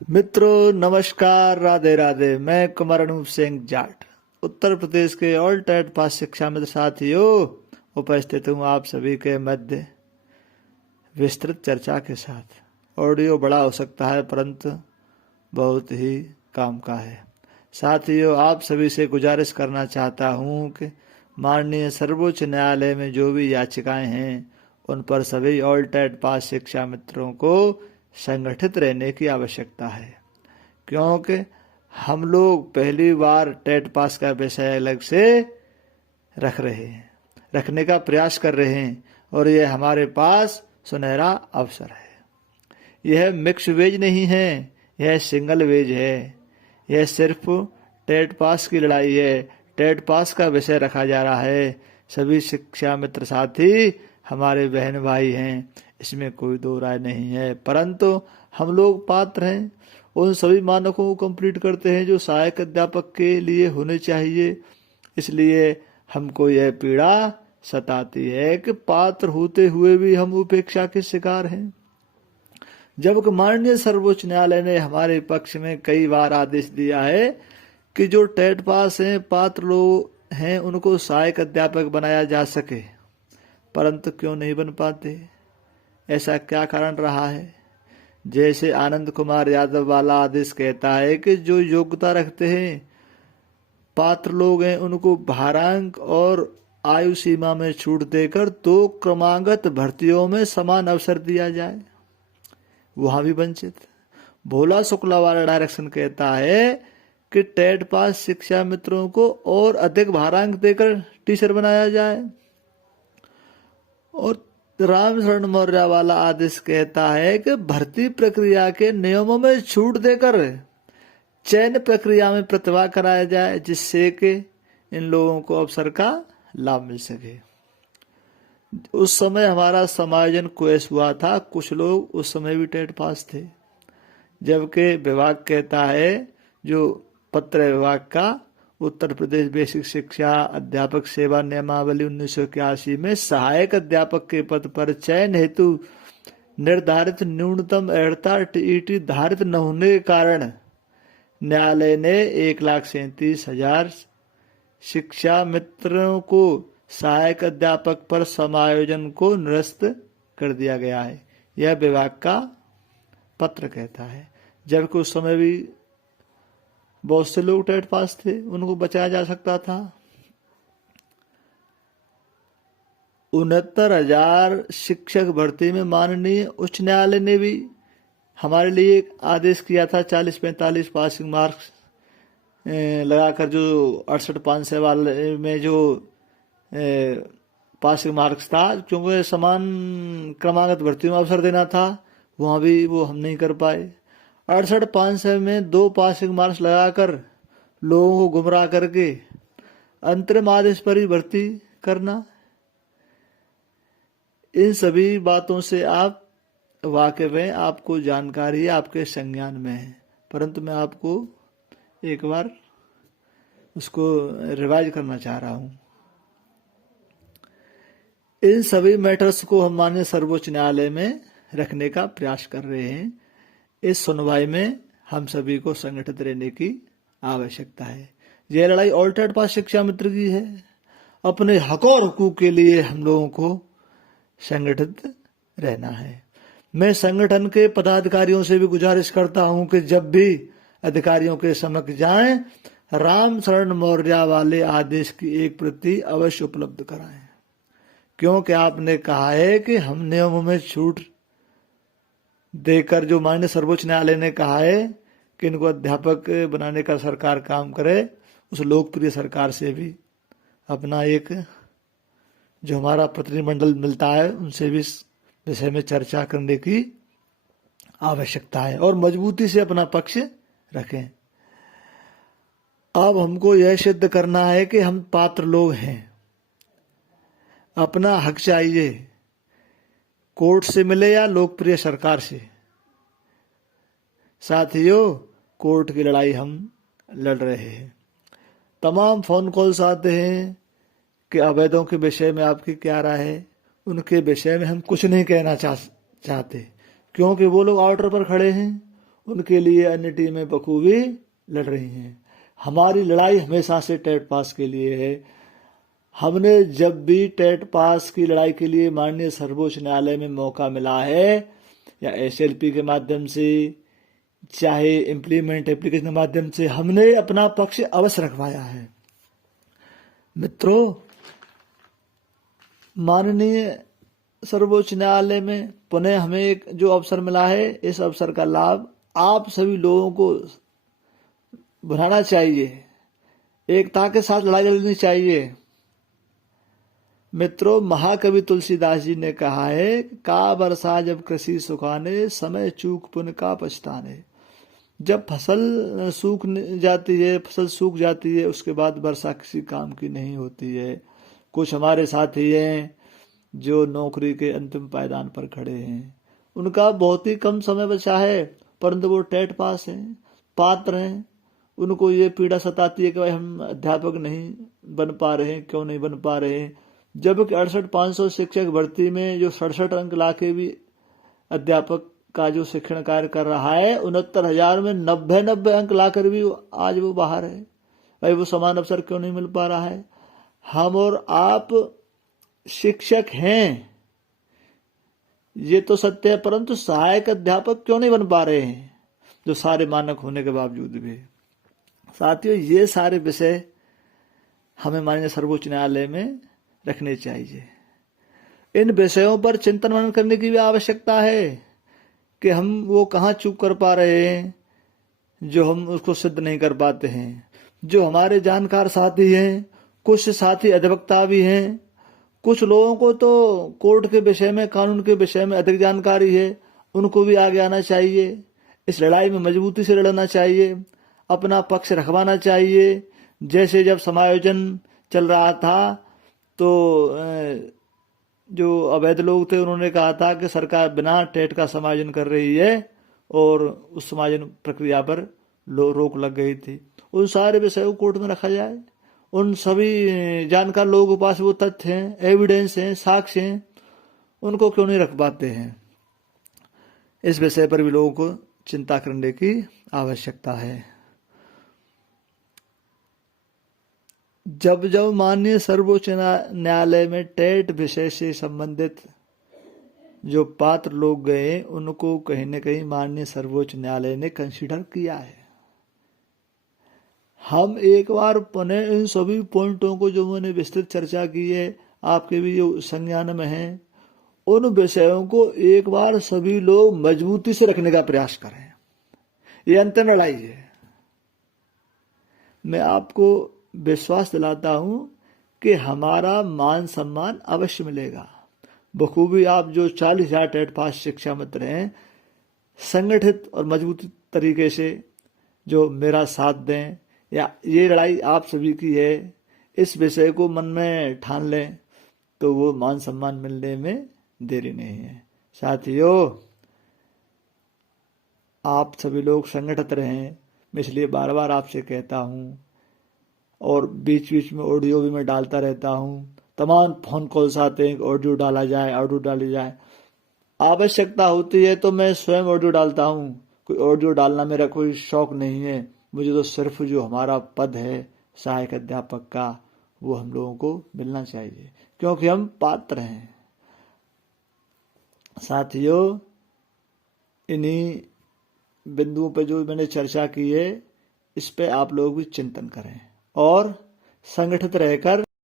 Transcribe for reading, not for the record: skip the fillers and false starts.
मित्रों नमस्कार, राधे राधे। मैं कुमार अनूप सिंह जाट उत्तर प्रदेश के ऑल टेट पास शिक्षा मित्र साथियों उपस्थित हूँ आप सभी के मध्य विस्तृत चर्चा के साथ। ऑडियो बड़ा हो सकता है परंतु बहुत ही काम का है। साथियों, आप सभी से गुजारिश करना चाहता हूँ कि माननीय सर्वोच्च न्यायालय में जो भी याचिकाएं हैं उन पर सभी ऑल टेट पास शिक्षा मित्रों को संगठित रहने की आवश्यकता है, क्योंकि हम लोग पहली बार टेट पास का विषय अलग से रखने का प्रयास कर रहे हैं और यह हमारे पास सुनहरा अवसर है। यह मिक्स वेज नहीं है, यह सिंगल वेज है। यह सिर्फ टेट पास की लड़ाई है। टेट पास का विषय रखा जा रहा है। सभी शिक्षा मित्र साथी हमारे बहन भाई हैं, इसमें कोई दो राय नहीं है, परंतु हम लोग पात्र हैं उन सभी मानकों को कंप्लीट करते हैं जो सहायक अध्यापक के लिए होने चाहिए। इसलिए हमको यह पीड़ा सताती है कि पात्र होते हुए भी हम उपेक्षा के शिकार हैं। जबकि माननीय सर्वोच्च न्यायालय ने हमारे पक्ष में कई बार आदेश दिया है कि जो टेट पास हैं, पात्र लोग हैं, उनको सहायक अध्यापक बनाया जा सके, परंतु क्यों नहीं बन पाते? ऐसा क्या कारण रहा है? जैसे आनंद कुमार यादव वाला आदेश कहता है कि जो योग्यता रखते हैं पात्र लोग हैं उनको भारांक और आयु सीमा में छूट देकर तो क्रमागत भर्तियों में समान अवसर दिया जाए, वहां भी वंचित। भोला शुक्ला वाला डायरेक्शन कहता है कि टेट पास शिक्षा मित्रों को और अधिक भारांक देकर टीचर बनाया जाए, और राम शरण मौर्य वाला आदेश कहता है कि भर्ती प्रक्रिया के नियमों में छूट देकर चयन प्रक्रिया में प्रतिभा कराया जाए, जिससे कि इन लोगों को अवसर का लाभ मिल सके। उस समय हमारा समायोजन क्वेश हुआ था, कुछ लोग उस समय भी टेट पास थे, जबकि विभाग कहता है, जो पत्र है विभाग का, उत्तर प्रदेश बेसिक शिक्षा अध्यापक सेवा नियमावली 1981 में सहायक अध्यापक के पद पर चयन हेतु निर्धारित न्यूनतम अर्हता टीईटी धारित न होने के कारण न्यायालय ने 1,37,000 शिक्षा मित्रों को सहायक अध्यापक पर समायोजन को निरस्त कर दिया गया है, यह विभाग का पत्र कहता है। जबकि उस समय भी बहुत से लोग टेट पास थे, उनको बचाया जा सकता था। 69,000 शिक्षक भर्ती में माननीय उच्च न्यायालय ने भी हमारे लिए एक आदेश किया था, 40-45 पासिंग मार्क्स लगाकर, जो 68-500 वाले में जो पासिंग मार्क्स था, क्योंकि समान क्रमागत भर्ती में अवसर देना था, वहां भी वो हम नहीं कर पाए। 68-500 में 2 पासिंग मार्क्स लगाकर लोगों को गुमराह करके अंतरिम आदेश पर ही भर्ती करना, इन सभी बातों से आप वाकिफ हैं, आपको जानकारी है, आपके संज्ञान में है, परंतु मैं आपको एक बार उसको रिवाइज करना चाह रहा हूं। इन सभी मैटर्स को हम माननीय सर्वोच्च न्यायालय में रखने का प्रयास कर रहे हैं। इस सुनवाई में हम सभी को संगठित रहने की आवश्यकता है। यह लड़ाई ऑल टेट पास शिक्षा मित्र की है। अपने हक और हुकूक के लिए हम लोगों को संगठित रहना है। मैं संगठन के पदाधिकारियों से भी गुजारिश करता हूं कि जब भी अधिकारियों के समक्ष जाएं, राम शरण मौर्य वाले आदेश की एक प्रति अवश्य उपलब्ध कराएं, क्योंकि आपने कहा है कि हम नियमों में छूट देकर, जो माननीय सर्वोच्च न्यायालय ने कहा है कि इनको अध्यापक बनाने का सरकार काम करे, उस लोकप्रिय सरकार से भी अपना एक जो हमारा प्रतिनिधिमंडल मिलता है उनसे भी इस विषय में चर्चा करने की आवश्यकता है और मजबूती से अपना पक्ष रखें। अब हमको यह सिद्ध करना है कि हम पात्र लोग हैं, अपना हक चाहिए, कोर्ट से मिले या लोकप्रिय सरकार से। साथियों, कोर्ट की लड़ाई हम लड़ रहे हैं। तमाम फोन कॉल्स आते हैं कि अवैधों के विषय में आपकी क्या राय है। उनके विषय में हम कुछ नहीं कहना चाहते, क्योंकि वो लोग ऑर्डर पर खड़े हैं, उनके लिए अन्य टीमें बखूबी लड़ रही हैं। हमारी लड़ाई हमेशा से टेट पास के लिए है। हमने जब भी टेट पास की लड़ाई के लिए माननीय सर्वोच्च न्यायालय में मौका मिला है, या SLP के माध्यम से, चाहे इम्प्लीमेंट एप्लीकेशन के माध्यम से, हमने अपना पक्ष अवश्य रखवाया है। मित्रों, माननीय सर्वोच्च न्यायालय में पुनः हमें एक जो अवसर मिला है, इस अवसर का लाभ आप सभी लोगों को उठाना चाहिए, एकता के साथ लड़ाई लड़नी चाहिए। मित्रों, महाकवि तुलसीदास जी ने कहा है, का बरसा जब कृषि सुखाने, समय चूक पुन का पछताने। जब फसल सूख जाती है, फसल सूख जाती है, उसके बाद वर्षा किसी काम की नहीं होती है। कुछ हमारे साथी हैं जो नौकरी के अंतिम पायदान पर खड़े हैं, उनका बहुत ही कम समय बचा है, परंतु वो टेट पास हैं, पात्र हैं। उनको ये पीड़ा सताती है कि भाई हम अध्यापक नहीं बन पा रहे हैं, क्यों नहीं बन पा रहे हैं। जबकि 68,500 शिक्षक भर्ती में जो 67 अंक लाके भी अध्यापक का जो शिक्षण कार्य कर रहा है, 69,000 में 90 अंक लाकर भी आज वो बाहर है। भाई वो समान अवसर क्यों नहीं मिल पा रहा है? हम और आप शिक्षक हैं, ये तो सत्य है, परंतु सहायक अध्यापक क्यों नहीं बन पा रहे हैं, जो सारे मानक होने के बावजूद भी। साथियों, ये सारे विषय हमें माननीय सर्वोच्च न्यायालय में रखने चाहिए। इन विषयों पर चिंतन मनन करने की भी आवश्यकता है कि हम वो कहाँ चूक कर पा रहे हैं जो हम उसको सिद्ध नहीं कर पाते हैं। जो हमारे जानकार साथी हैं, कुछ साथी अधिवक्ता भी हैं, कुछ लोगों को तो कोर्ट के विषय में, कानून के विषय में अधिक जानकारी है, उनको भी आगे आना चाहिए। इस लड़ाई में मजबूती से लड़ना चाहिए, अपना पक्ष रखवाना चाहिए। जैसे जब समायोजन चल रहा था तो जो अवैध लोग थे उन्होंने कहा था कि सरकार बिना टेट का समायोजन कर रही है, और उस समायोजन प्रक्रिया पर रोक लग गई थी। उन सारे विषयों को कोर्ट में रखा जाए। उन सभी जानकार लोगों के पास वो तथ्य हैं, एविडेंस हैं, साक्ष्य हैं, उनको क्यों नहीं रख पाते हैं? इस विषय पर भी लोगों को चिंता करने की आवश्यकता है। जब जब माननीय सर्वोच्च न्यायालय में टेट विषय से संबंधित जो पात्र लोग गए, उनको कहीं न कहीं माननीय सर्वोच्च न्यायालय ने कंसीडर किया है। हम एक बार पुनः इन सभी पॉइंटों को जो मैंने विस्तृत चर्चा की है, आपके भी जो संज्ञान में है, उन विषयों को एक बार सभी लोग मजबूती से रखने का प्रयास करें। ये अंतिम लड़ाई है। मैं आपको विश्वास दिलाता हूं कि हमारा मान सम्मान अवश्य मिलेगा। बखूबी आप जो 40,000 टेट पास शिक्षा मित्र हैं, संगठित और मजबूत तरीके से जो मेरा साथ दें, या ये लड़ाई आप सभी की है, इस विषय को मन में ठान लें, तो वो मान सम्मान मिलने में देरी नहीं है। साथियों, आप सभी लोग संगठित रहें, मैं इसलिए बार बार आपसे कहता हूँ, और बीच बीच में ऑडियो भी मैं डालता रहता हूँ। तमाम फोन कॉल्स आते हैं, ऑडियो डाला जाए, ऑडियो डाली जाए। आवश्यकता होती है तो मैं स्वयं ऑडियो डालता हूँ। कोई ऑडियो डालना मेरा कोई शौक नहीं है। मुझे तो सिर्फ जो हमारा पद है सहायक अध्यापक का, वो हम लोगों को मिलना चाहिए, क्योंकि हम पात्र हैं। साथियों, इन्हीं बिंदुओं पर जो मैंने चर्चा की है, इस पे आप लोग भी चिंतन करें और संगठित रहकर